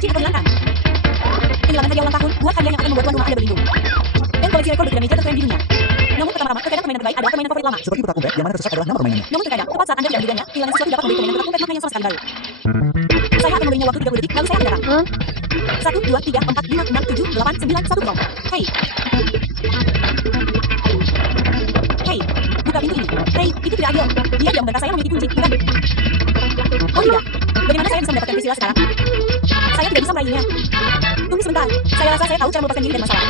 kunci atau hilangkan. Kehilangan hadiah ulang tahun buat hadiah yang akan membuat tuan rumah Anda berlindung. Dan koleksi rekor bertiga meja terkeren di dunia. Namun pertama-tama, terkadang permainan terbaik adalah permainan favorit lama. Seperti putar kumpet, yang mana tersesat adalah nama permainannya. Namun terkadang, tepat saat Anda tidak menduganya, kehilangan sesuatu dapat memberi permainan putar kumpet makna yang sama sekali baru. Saya akan memberinya waktu 30 detik, lalu saya akan datang. 1, 2, 3, 4, 5, 6, 7, 8, 9, 1, 0. Hei. Hei, buka pintu ini. Hei, itu tidak adil. Dia tidak membantah saya memiliki kunci, bukan? Oh tidak. Bagaimana saya bisa mendapatkan Priscilla sekarang? Saya tidak bisa meraihnya. Tunggu sebentar. Saya rasa saya tahu cara melepaskan diri dari masalah.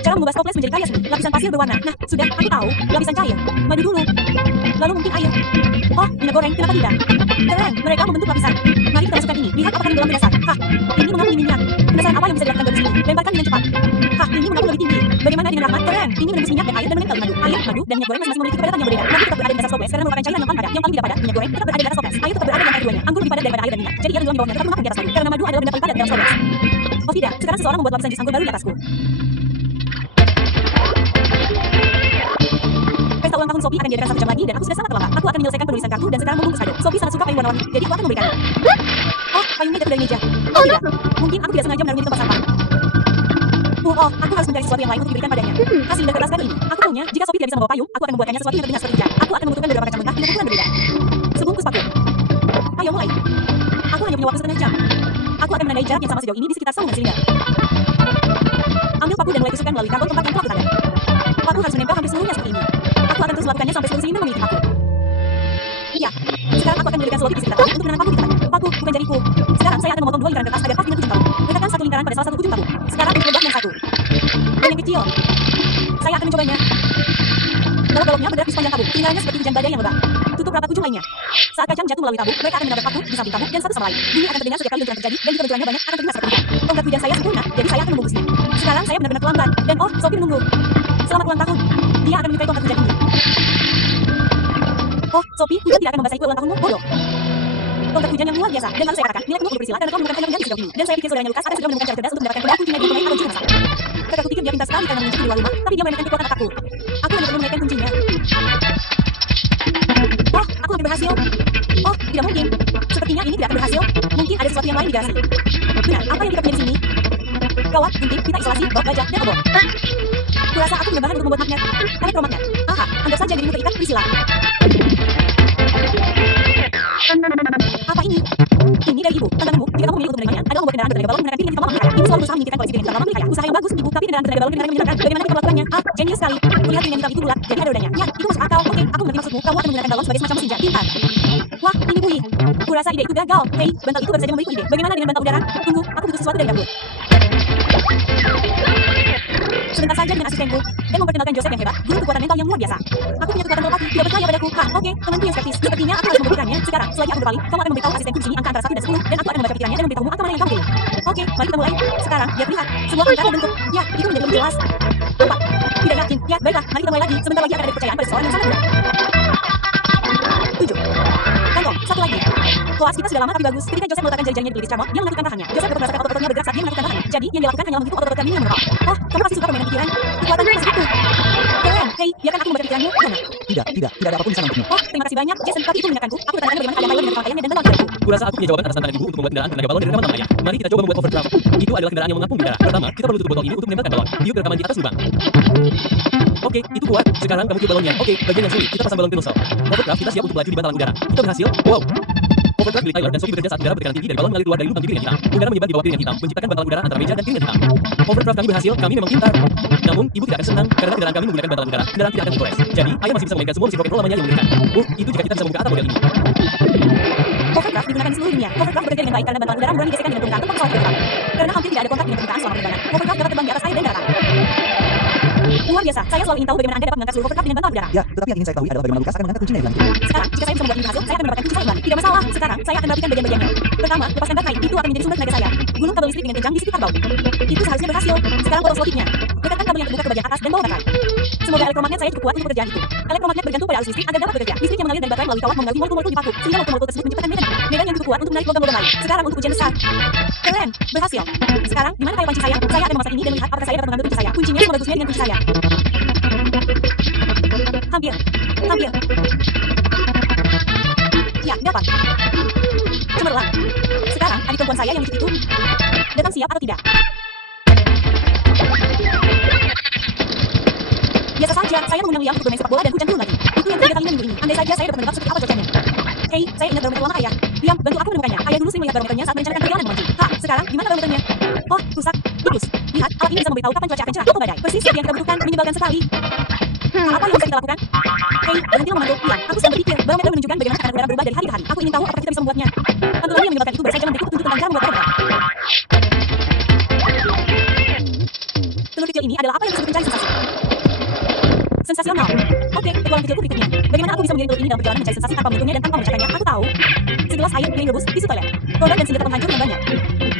Cara mengubah stoples menjadi kaya seni. Lapisan pasir berwarna. Nah, sudah. Aku tahu. Lapisan cair. Madu dulu. Lalu mungkin air. Oh, minyak goreng. Kenapa tidak? Keren. Mereka membentuk lapisan. Mari kita masukkan ini. Lihat apakah di dalam pedasan. Hah. Ini mengapa ini minyak? Pedasan apa yang bisa dilakukan dari sini? Lemparkan dengan cepat. Hah. Ini mengapa lebih tinggi? Bagaimana dengan rahmat? Keren. Ini menembus minyak dan air dan menempel di madu. Air, madu, dan minyak goreng masing-masing memiliki kepadatan yang berbeda. Madu tetap berada di dasar stoples karena merupakan cairan yang paling padat. Yang paling tidak padat, minyak goreng tetap berada di atas stoples. Air tetap berada di antara keduanya. Anggur lebih padat daripada air dan minyak. Jadi ia tenggelam di bawahnya tetap memakan di atas madu. Karena madu adalah benda paling padat dalam stoples. Oh tidak. Sekarang seseorang membuat lapisan jus anggur baru di atasku. Pesta ulang tahun Sophie akan diadakan 1 jam lagi dan aku sudah sangat terlambat. Aku akan menyelesaikan penulisan kartu dan sekarang membungkus kado. Sophie sangat suka payung warna-warni, jadi aku akan memberikannya. Oh, payungnya jatuh dari meja. Oh tidak. Mungkin aku tidak sengaja menaruhnya di tempat sampah. Aku harus mencari sesuatu yang lain untuk diberikan padanya. Kasih dan kertas kado ini. Aku tahunya, jika Sophie tidak bisa membawa payung, aku akan membuatkannya sesuatu yang terdengar seperti hujan. Aku akan membutuhkan beberapa kacang mentah dengan ukuran berbeda. Sebungkus paku. Ayo mulai. Aku hanya punya waktu setengah jam. Aku akan menandai jarak yang sama sejauh ini di sekitar saung dan silinder. Ambil paku dan mulai tusukkan melalui karton tempat yang telah kutanda. Paku harus menempel hampir seluruhnya seperti ini. Aku akan terus melakukannya sampai seluruh silinder memiliki paku. Iya. Sekarang aku akan menjadikan Sophie di sekitar tahun untuk menanam paku di tangannya. Paku, bukan jariku. Sekarang saya akan memotong 2 lingkaran kertas agar pas dengan ujung tahu. Letakkan 1 lingkaran pada salah satu ujung tahu. Sekarang untuk lubang yang 1. Dan yang kecil. Saya akan mencobanya. Balok-baloknya bergerak di sepanjang tabuk. Lingkarannya seperti hujan badai yang lebat. Tutup rapat ujung lainnya. Saat kacang jatuh melalui tabuk, mereka akan menabrak paku di samping tabuk dan satu sama lain. Bunyi akan terdengar setiap kali benturan terjadi dan jika benturannya banyak akan terdengar seperti ikan. Tongkat hujan saya sempurna, jadi saya akan membungkusnya. Sekarang saya benar-benar terlambat. Dan oh, Sophie menunggu. Selamat ulang tahun. Dia akan menyukai tongkat hujan ini. Oh, Sophie, hujan tidak akan membasahi kue ulang tahunmu, bodoh. Tongkat hujan yang luar biasa. Dan lalu saya katakan, nilai penuh untuk Priscilla karena kau menemukan hal yang mengganti sejauh ini. Dan saya pikir saudaranya Lukas akan segera menemukan cara cerdas untuk mendapatkan kembali kuncinya di tunai atau juru masak. Kakakku pikir dia pintar sekali karena mengunci di luar rumah, tapi dia meremehkan kekuatan otakku. Aku hanya perlu menaikkan kuncinya. Oh, aku hampir berhasil. Oh, tidak mungkin. Sepertinya ini tidak akan berhasil. Mungkin ada sesuatu yang lain di garasi. Benar, apa yang kita punya di sini? Kawat, gunting, pita isolasi, bak baja, dan obor. Kurasa aku punya bahan untuk membuat magnet. Elektromagnet. Aha, anggap saja dirimu terikat Priscilla. Apa ini? Ini dari ibu. Tantanganmu, jika kamu memilih untuk menerimanya, adalah membuat kendaraan bertenaga balon menggunakan piring yang lama menikah. Ibu selalu berusaha memikirkan koleksi piring yang lama menikah. Usaha yang bagus, ibu, tapi kendaraan bertenaga balon dengan yang menyenangkan. Bagaimana kita melakukannya? Ah, jenius sekali. Kulihat piring yang hitam itu bulat, jadi ada rodanya. Ya, itu masuk akal. Oke, aku mengerti maksudmu. Kamu akan menggunakan balon sebagai semacam mesin jahit. Pintar. Wah, ini bui. Kurasa ide itu gagal. Hei, bantal itu baru saja memberiku ide. Bagaimana dengan bantal udara? Tunggu, aku butuh sesuatu dari dapur. Sebentar saja dengan asistenku dan memperkenalkan Joseph yang hebat, guru kekuatan mental yang luar biasa. Aku punya kekuatan telepati, tidak percaya padaku. Oke, temanku yang skeptis. Sepertinya aku harus membuktikannya. Sekarang, selagi aku berpaling, kamu akan memberitahu asistenku di sini angka antara 1 dan 10, dan aku akan membaca pikirannya dan memberitahumu angka mana yang kamu pilih. Oke, mari kita mulai. Sekarang, dia terlihat sebuah angka terbentuk. Ya, itu menjadi lebih jelas. 4. Tidak yakin. Ya, baiklah, mari kita mulai lagi. Sebentar lagi akan ada kepercayaan pada seseorang yang sangat mudah. 7. Kantong, satu lagi. Koas kita sudah lama tapi bagus. Ketika Joseph meletakkan jari-jarinya di pelipis camot, dia melakukan tahannya. Joseph dapat merasakan otot-ototnya bergerak saat dia melakukan tahannya. Jadi, yang dilakukan hanyalah menghitung otot-otot kami yang menopal. Oh, kamu pasti suka permainan pikiran. Kekuatanmu masih itu. Keren. Hei, biarkan aku membaca pikiranmu. Gimana? Tidak ada apapun di sana untukmu. Oh, terima kasih banyak, Jason. Tapi itu menyenangkanku. Aku bertanya bagaimana keadaan Tyler dengan rangkaiannya dan rangkaianku. Kurasa aku punya jawaban atas tantangan ibu untuk membuat kendaraan tenaga balon dari rekaman ayah. Mari kita coba membuat hovercraft. Itu adalah kendaraan yang mengapung di udara. Pertama, kita perlu tutup botol ini untuk menembakkan balon. Tiup ke rekaman di atas lubang. Oke, itu kuat. Sekarang kamu tiup balonnya. Oke, bagian yang sulit. Kita pasang balon penuh. Hovercraft kita siap untuk melaju di bantalan udara. Kita berhasil. Wow. Hovercraft milik Tyler dan Sophie bekerja saat udara bertekanan tinggi dan balon mengalir keluar dari lubang di piring yang hitam. Udara menyebar di bawah piring yang hitam, menciptakan bantalan udara antara meja dan piring yang hitam. Hovercraft kami berhasil, kami memang pintar. Namun, ibu tidak akan senang karena kendaraan kami menggunakan bantalan udara. Kendaraan tidak akan tergores. Jadi, ayah masih bisa memainkan semua mesin rock and roll lamanya yang mengerikan. Itu jika kita bisa membuka atap model ini. Hovercraft digunakan di seluruh dunia. Hovercraft bekerja dengan baik karena bantalan udara mudah digesekkan dengan permukaan tanpa pesawat terbang. Karena hampir tidak ada kontak dengan permukaan selama penerbangan. Hovercraft dapat terbang di atas air dan daratan. Luar biasa. Saya selalu ingin tahu bagaimana Anda dapat mengangkat seluruh hovercraft dengan bantal udara. Ya, tetapi yang ingin saya ketahui adalah bagaimana Lukas akan mengangkat kuncinya dengan itu. Sekarang, jika saya bisa membuat ini berhasil, saya akan mendapatkan kunci saya kembali. Tidak masalah. Sekarang, saya akan merapikan bagian-bagiannya. Pertama, lepaskan baterai. Itu akan menjadi sumber tenaga saya. Gulung kabel listrik dengan kencang di sekitar bau. Itu seharusnya berhasil. Sekarang potong slotnya. Dekatkan kabel yang terbuka ke bagian atas dan bawa baterai. Semoga elektromagnet saya cukup kuat untuk pekerjaan itu. Elektromagnet bergantung pada arus listrik agar dapat bekerja. Listrik yang mengalir dari baterai melalui kawat melalui molekul-molekul di paku, sehingga molekul-molekul tersebut menciptakan medan. Medan yang cukup kuat untuk menarik logam-logam lain. Sekarang untuk ujian besar. Keren, berhasil. Sekarang, di mana kayu panci saya? Saya akan memasak ini dan melihat apakah saya dapat mengambil kunci saya. Kuncinya sama bagusnya dengan kunci saya. Hampir. Ya, dapat. Cemerlang. kemampuan saya yang lucu itu. Datang siap atau tidak? Biasa saja, saya mengundang Liam untuk bermain sepak bola dan hujan turun lagi. Itu yang ketiga kalinya minggu ini. Andai saja saya dapat menebak seperti apa cuacanya. Hei, saya ingat barometer lama ayah. Liam, bantu aku menemukannya. Ayah dulu sering melihat barometernya saat merencanakan perjalanan memanjing. Sekarang gimana barometernya? Oh, rusak. Bagus. Lihat, alat ini bisa memberitahu kapan cuaca akan cerah atau badai. Persis seperti yang kita butuhkan, menyebalkan sekali. Apa yang bisa kita lakukan? Hei, berhentilah memandu. Liam, aku sedang berpikir. Barometer menunjukkan bagaimana tekanan udara berubah dari hari ke hari. Aku ingin tahu apakah kita bisa membuatnya. Pantulan yang menyebabkan itu baru saja memberiku petunjuk tentang cara membuat barometer. Telur kecil ini adalah apa yang disebut pencari sensasi. Sensasional. Oke, petualang kecilku berikutnya. Bagaimana aku bisa mengirim telur ini dalam perjalanan mencari sensasi tanpa menyentuhnya dan tanpa memecahkannya? Aku tahu. Segelas air yang rebus, tisu toilet, produk dan senjata penghancur yang banyak.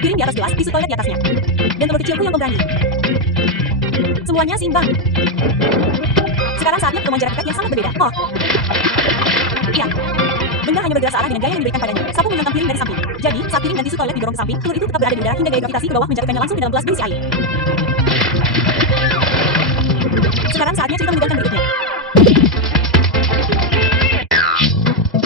Piring di atas gelas, tisu toilet di atasnya. Dan telur kecilku yang pemberani. Semuanya seimbang. Sekarang saatnya pertemuan jarak dekat yang sangat berbeda. Oh. Iya. Benda hanya bergerak searah dengan gaya yang diberikan padanya. Sapu menghantam piring dari samping. Jadi, saat piring dan tisu toilet didorong ke samping, telur itu tetap berada di udara hingga gaya gravitasi ke bawah menjatuhkannya langsung ke dalam gelas berisi air. Sekarang saatnya cerita menegangkan berikutnya.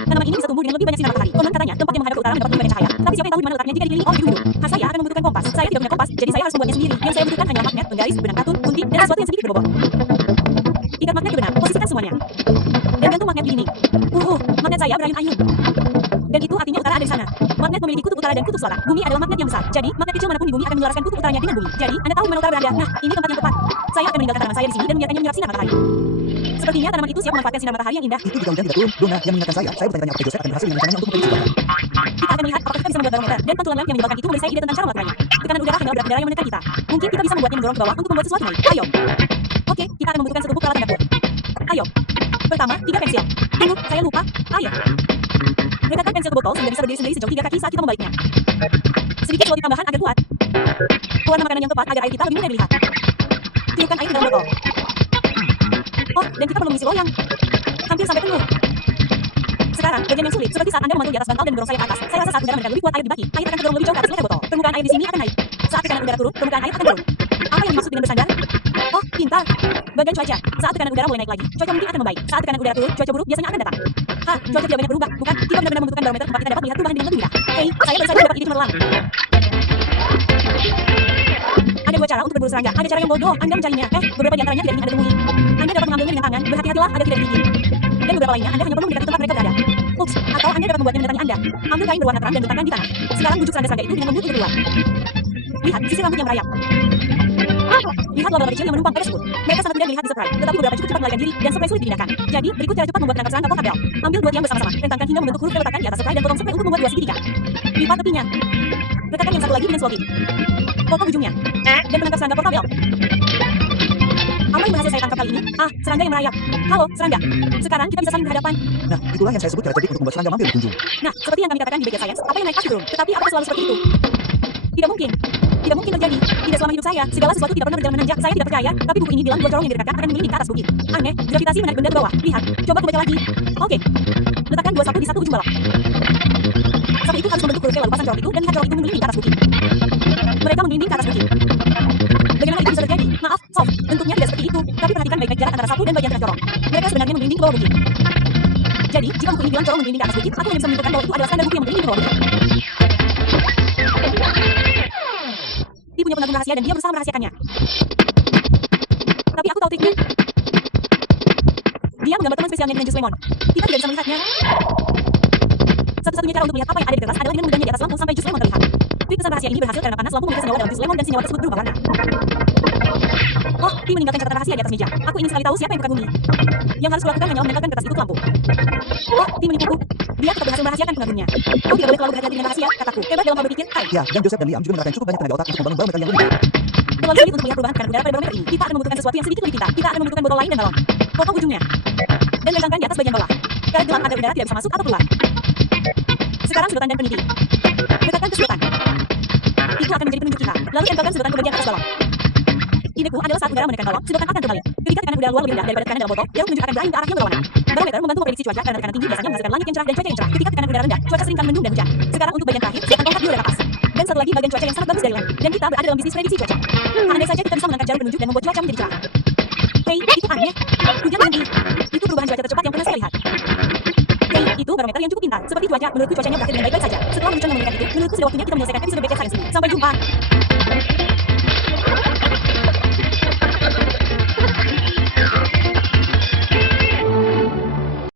Tanaman ini bisa tumbuh dengan lebih banyak sinar matahari. Konon katanya, tempat yang menghadap ke utara mendapat lebih banyak cahaya. Tapi siapa yang tahu di mana letaknya jika dikelilingi oleh gedung-gedung? Saya akan membutuhkan kompas. Saya tidak punya kompas, jadi saya harus membuatnya sendiri. Yang saya butuhkan hanyalah magnet, penggaris, benang katun, gunting, dan sesuatu yang sedikit berbobot. Ikat magnet ke benang, posisikan semuanya. Dan gantung magnet di dinding. Magnet saya berayun ayun. Dan itu artinya utara ada di sana. Magnet memiliki kutub utara dan kutub selatan. Bumi adalah magnet yang besar. Jadi, magnet kecil manapun di bumi akan menyelaraskan kutub utaranya dengan bumi. Jadi, Anda tahu di mana utara berada. Nah, ini tempat yang tepat. Saya akan meninggalkan tanaman saya di sini dan membiarkannya menyerap sinar matahari. Sepertinya tanaman itu siap memanfaatkan sinar matahari yang indah. Itu juga hujan tidak turun. Donna yang mengingatkan saya bertanya-tanya apakah Joseph akan berhasil dengan rencananya untuk memprediksi cuaca. Kita akan melihat apakah kita bisa membuat barometer dan pantulan lamp yang menyebabkan itu memberi saya ide tentang cara melakukannya. Tekanan udara hanyalah berat udara yang menekan kita. Mungkin kita bisa membuatnya mendorong ke bawah untuk membuat sesuatu naik. Ayo. Oke, kita akan membutuhkan setumpuk peralatan dapur. Ayo. Pertama, 3 pensil. Tunggu, saya lupa. Ayo. Letakkan pensil ke botol sehingga bisa berdiri sendiri sejauh 3 kaki saat kita membaliknya. Sedikit selotip tambahan agar kuat. Warna makanan yang tepat agar air kita lebih mudah dilihat. Tiupkan air ke dalam botol. Oh, dan kita perlu mengisi loyang. Hampir sampai penuh. Sekarang, bagian yang sulit, seperti saat Anda memantul di atas bantal dan mendorong saya ke atas. Saya rasa saat udara menekan lebih kuat air di baki, air akan terdorong lebih jauh ke atas leher botol. Permukaan air di sini akan naik. Saat tekanan udara turun, permukaan air akan turun. Apa yang dimaksud dengan bersandar? Oh, pintar. Bagian cuaca. Saat tekanan udara mulai naik lagi, cuaca mungkin akan membaik. Saat tekanan udara turun, cuaca buruk biasanya akan datang. Cuaca tidak banyak berubah, bukan? Kita benar-benar membutuhkan barometer tempat kita dapat melihat perubahan dengan lebih mudah. Hei, saya baru saja mendapat ide cemerlang. Ada 2 cara untuk berburu serangga. Ada cara yang bodoh, Anda mencarinya. Beberapa di antaranya tidak ingin Anda temui. Anda dapat mengambilnya dengan tangan, berhati-hatilah agar tidak digigit. Dan beberapa lainnya Anda hanya perlu mendekati tempat mereka berada. Ups, atau Anda dapat membuatnya mendatangi Anda. Ambil kain berwarna terang dan letakkan di tanah. Sekarang bujuk serangga-serangga itu dengan lembut untuk keluar. Lihat, sisir rambut yang merayap. Lihat laba-laba kecil yang menumpang pada sebut. Mereka sangat mudah dilihat di spray, tetapi beberapa cukup cepat melarikan diri dan spray sulit dipindahkan. Jadi, berikut cara cepat membuat penangkap serangga portable. Ambil 2 tiang bersama-sama, rentangkan hingga membentuk huruf dan letakkan di atas spray dan potong spray untuk membuat 2 segitiga. Lipat tepinya. Letakkan yang satu lagi dengan selotip. Potong ujungnya. Dan penangkap serangga portable. Apa yang berhasil saya tangkap kali ini? Serangga yang merayap. Halo, serangga. Sekarang kita bisa saling berhadapan. Nah, itulah yang saya sebut cara cerdik untuk membuat serangga mampir berkunjung. Nah, seperti yang kami katakan di Bagian Science, apa yang naik pasti turun. Tetapi apakah selalu seperti itu? Tidak mungkin. Tidak mungkin terjadi. Tidak selama hidup saya. Segala sesuatu tidak pernah berjalan menanjak. Saya tidak percaya. Tapi buku ini bilang 2 corong yang didekatkan akan mengelilingi ke atas bukit. Aneh. Gravitasi menarik benda ke bawah. Lihat. Coba aku baca lagi. Oke. Letakkan 2 sapu di satu ujung balok. Sapu itu harus membentuk huruf lalu pasang corong itu dan lihat corong itu mengelilingi ke atas bukit. Mereka menggelinding ke atas bukit. Bagaimana itu bisa terjadi? Maaf, Sof. Bentuknya tidak seperti itu. Tapi perhatikan baik-baik jarak antara sapu dan bagian tengah corong. Mereka sebenarnya menggelinding ke bawah bukit. Jadi, jika buku ini bilang corong menggelinding ke atas bukit, aku hanya bisa menentukan bahwa itu adalah standar buku yang menggelinding ke bawah bukit. Dia punya pengagum rahasia dan dia berusaha merahasiakannya. Tapi aku tahu triknya. Dia menggambar teman spesialnya dengan jus lemon. Kita tidak bisa melihatnya. Satu-satunya cara untuk melihat apa yang ada di kertas adalah dengan memegangnya di atas lampu sampai jus lemon terlihat. Trik pesan rahasia ini berhasil karena panas lampu memecah senyawa dalam jus lemon dan senyawa tersebut berubah warna. Oh, Tim meninggalkan catatan rahasia di atas meja. Aku ingin sekali tahu siapa yang mengagumi. Yang harus kulakukan hanyalah menempelkan kertas itu ke lampu. Oh, Tim menipuku. Dia tetap berhasil merahasiakan pengagumnya. Kau tidak boleh terlalu berhati-hati dengan rahasia, kataku. Hebat dalam hal berpikir, Kai. Ya, dan Joseph dan Liam juga mengerahkan cukup banyak tenaga otak untuk membangun barometer yang lebih baik. Terlalu sulit untuk melihat perubahan tekanan udara pada barometer ini. Kita akan membutuhkan sesuatu yang sedikit lebih pintar. Kita akan membutuhkan botol lain dan balon. Potong ujungnya. Dan letakkan di atas bagian bawah. Karet gelang agar udara tidak bisa masuk atau keluar. Sekarang sedotan dan peniti. Letakkan ke sedotan. Itu akan menjadi penunjuk kita. Lalu tempelkan sedotan ke bagian atas balon. Ideku adalah saat udara menekan balon, sedotan akan terbalik. Ketika tekanan udara luar lebih rendah daripada tekanan dalam botol, jarum penunjuk akan beralih ke arah yang berlawanan. Barometer membantu memprediksi cuaca karena tekanan tinggi biasanya menghasilkan langit yang cerah dan cuaca yang cerah. Ketika tekanan udara rendah, cuaca seringkali mendung dan hujan. Sekarang untuk bagian terakhir, siapkan tongkat biru dan kapas. Dan satu lagi bagian cuaca yang sangat bagus dari langit. Dan kita berada dalam bisnis prediksi cuaca. Andai saja kita bisa mengangkat jarum penunjuk dan membuat cuaca menjadi cerah. Hei, itu aneh. Hujan berhenti. Itu perubahan cuaca tercepat yang pernah saya lihat. Hei, itu baru barometer yang cukup pintar. Seperti cuaca, menurutku cuacanya berakhir dengan baik-baik saja. Setelah meluncur memulihkan itu, menurutku sudah waktunya kita menyelesaikan episode BK Science ini. Sampai jumpa.